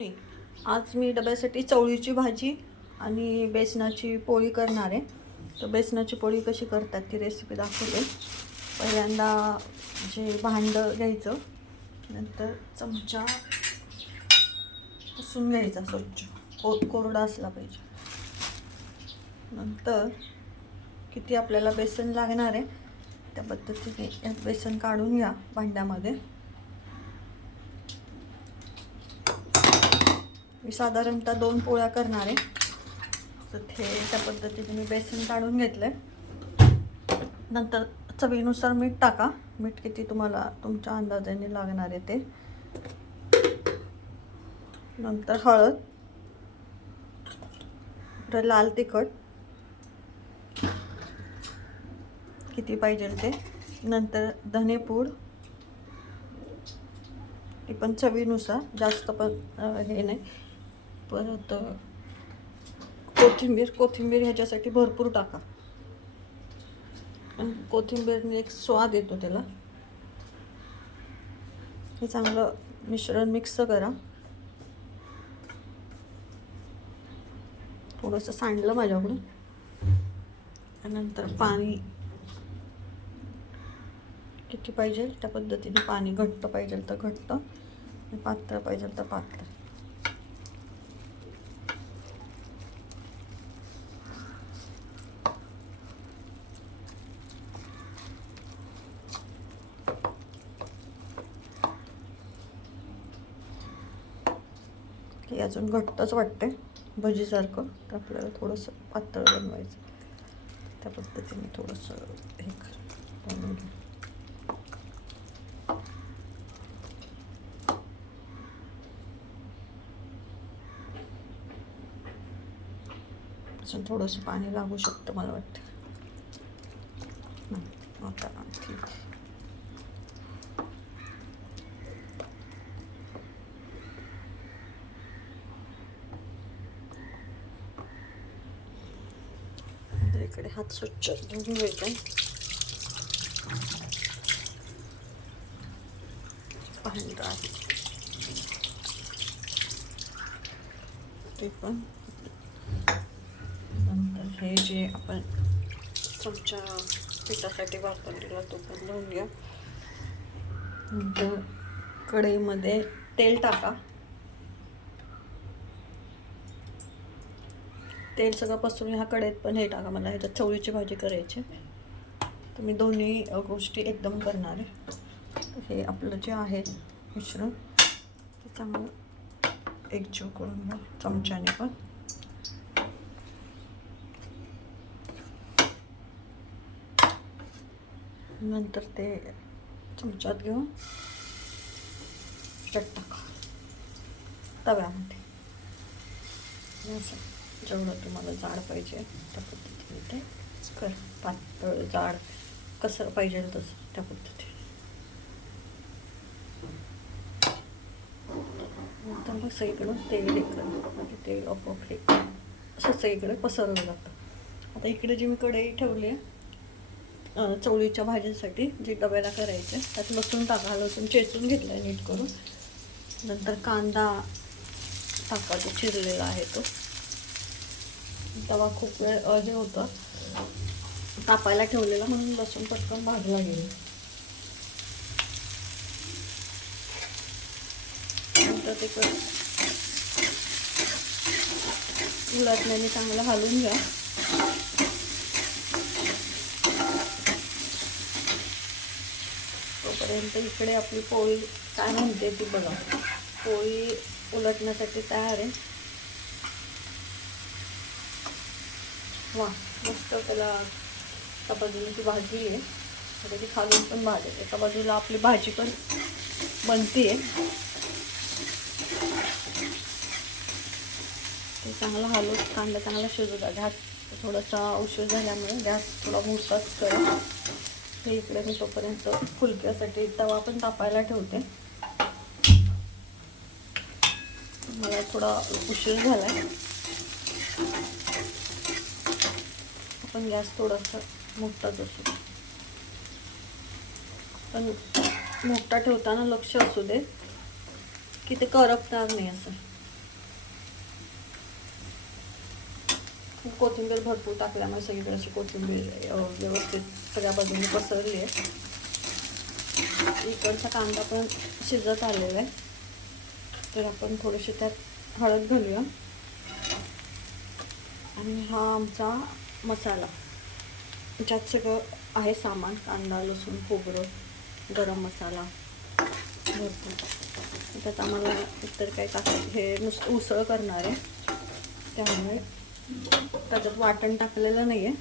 आज मी डब्यासाठी चवळीची भाजी आणि बेसनाची पोळी करणार आहे. तर बेसनाची पोळी कशी करतात ती रेसिपी दाखवते. पहिल्यांदा जे भांडं घ्यायचं, नंतर चमचा पुसून घ्यायचा स्वच्छ, कोरडा असला पाहिजे. नंतर किती आपल्याला बेसन लागणार आहे त्या पद्धतीने यात बेसन काढून घ्या भांड्यामध्ये. मी साधारणतः 2 पोळ्या करणार आहे, तर त्या पद्धतीने मी बेसन काढून घेतलं. नंतर चवीनुसार मीठ टाका. मीठ किती तुम्हाला तुमच्या अंदाजाने लागणार आहे ते. नंतर हळद, लाल तिखट किती पाहिजे ते. नंतर धनेपूड, ती पण चवीनुसार, जास्त पण हे नाही. परत कोथिंबीर ह्याच्यासाठी भरपूर टाका. कोथिंबीरने एक स्वाद येतो त्याला. हे चांगलं मिश्रण मिक्स करा. थोडंसं सांडलं माझ्याकडून. नंतर पाणी किती पाहिजे त्या पद्धतीने पाणी. घट्ट पाहिजे तर घट्ट, पातळ पाहिजे तर पातळ. हे अजून घट्टच वाटते भजीसारखं, तर आपल्याला थोडंसं पातळ बनवायचं. त्या पद्धतीने थोडंसं हे बनवून घ्या. अजून थोडंसं पाणी लागू शकतं मला वाटतं. आता ठीक. इकडे हात स्वच्छ धुवून घ्यायचे. भांडं आहे ते पण. नंतर हे जे आपण चमचा पिठासाठी वापरलेला तो पण धुवून घ्या. नंतर कढईमध्ये तेल टाका. तेल सगळं पसरून ह्या कढईत पण हे टाका. मला ह्याच्यात चवळीची भाजी करायची, तर मी दोन्ही गोष्टी एकदम करणार आहे. हे आपलं जे आहे मिश्रण ते चांगलं एकजीव करून घ्या चमच्याने पण. नंतर ते चमच्यात घेऊन चट टाका तव्यामध्ये. जेवढं तुम्हाला जाड पाहिजे त्या पद्धतीने ते कर. पातळ जाड कसं पाहिजे तसं त्या पद्धतीने. नंतर मग सगळीकडून तेल म्हणजे तेल आपोआप हे असं सगळीकडे पसरवलं जातं. आता इकडे जी मी कढई ठेवली आहे चवळीच्या भाजीसाठी, जे डब्याला करायचे, त्यात लसूण टाका. लसूण चेचून घेतलं आहे नीट करून. नंतर कांदा टाका, जो चिरलेला आहे तो. तवा खूप वेळ हे होतं तापायला ठेवलेला, म्हणून लसूण पटकन भाजला गेला. नंतर ते उलटण्याने चांगलं हलवून घ्या. तोपर्यंत इकडे आपली पोळी काय म्हणते ती बघा. पोळी उलटण्यासाठी तयार आहे. वा, मस्त त्याला एका बाजूला ती भाजी आहे, आता ती खालून पण भाजेल. एका बाजूला आपली भाजी पण बनते. ते चांगलं हलवून कांदा चांगला शिजू द्या. गॅस थोडासा उशीर झाल्यामुळे गॅस थोडा मोठाच करा. हे इकडे मी तोपर्यंत फुलक्यासाठी तवा पण तापायला ठेवते. मला थोडा उशीर झाला आहे, पण गॅस थोडासा मोठाच असू. पण मोठा ठेवताना लक्ष असू दे की ते करपणार नाही असं. कोथिंबीर भरपूर टाकल्यामुळे सगळीकडे अशी कोथिंबीर व्यवस्थित सगळ्या बाजूने पसरली आहे. इकडचा कांदा पण शिजत आलेला आहे, तर आपण थोडीशी त्यात हळद घालूया. आणि हा आमचा मसाला, ज्यात सगळं आहे सामान, कांदा, लसूण, खोबरं, गरम मसाला भरपूर. त्यात आम्हाला इतर काही टाकायचं, हे नुसतं उसळ करणार आहे त्यामुळे त्याच्यात वाटण टाकलेलं नाही आहे.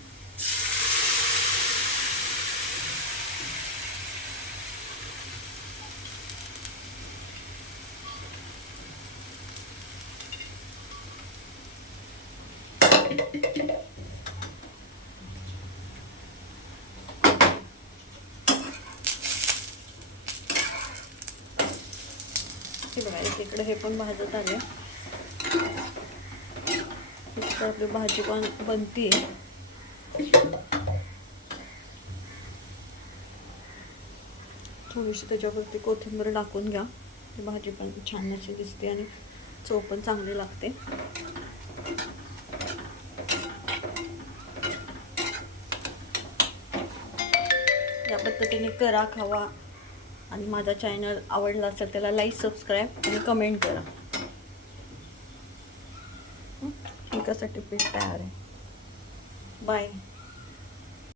हे बघा, एकीकडे हे पण भाजत आले, इकडे आपली भाजी पण बनती आहे. थोडीशी त्याच्यावरती कोथिंबीर टाकून घ्या, ती भाजी पण छान अशी दिसते आणि चव पण चांगली लागते. या पद्धतीने करा, खावा. आणि माझा चॅनल आवडला असेल त्याला लाईक, सबस्क्राईब आणि कमेंट करा. शिंकासाठी पीठ तयार आहे. बाय.